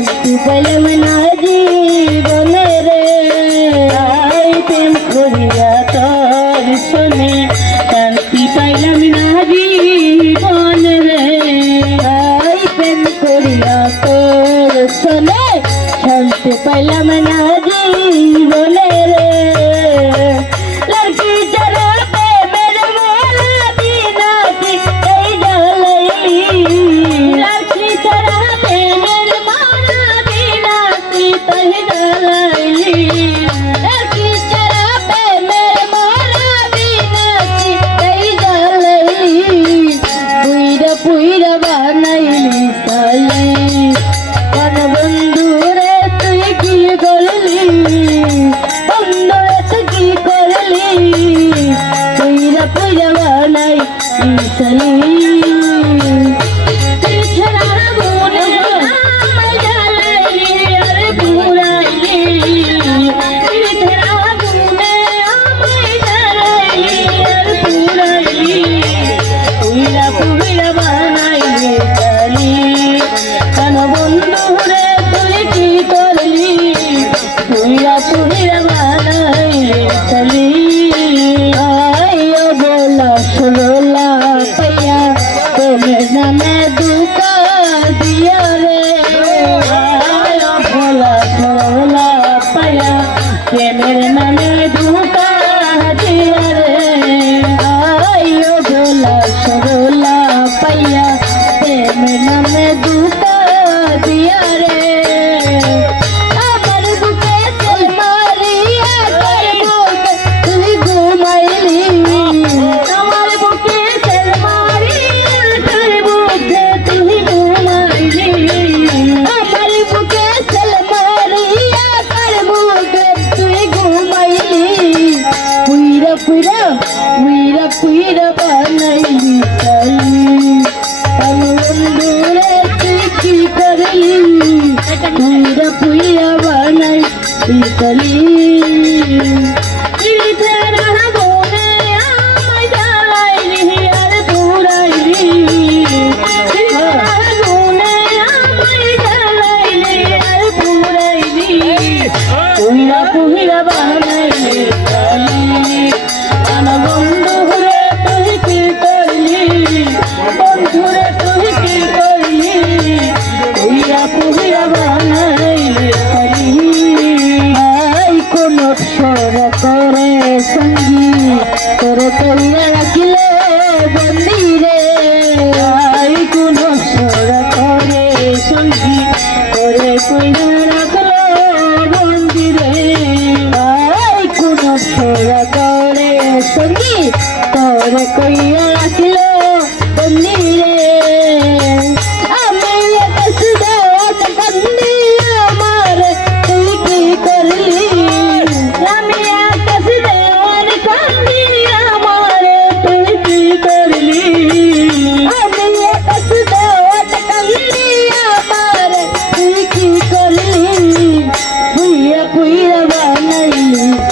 শান্তি পেলাম না জীবনে আই প্রেম করিয়া তোর শোনে। শান্তি পাইলাম, না জীবনে রে, আই প্রেম করিয়া তোর শোনে। শান্তি পাইলাম, না सले পুইয়া বানাই পিতলি 嗯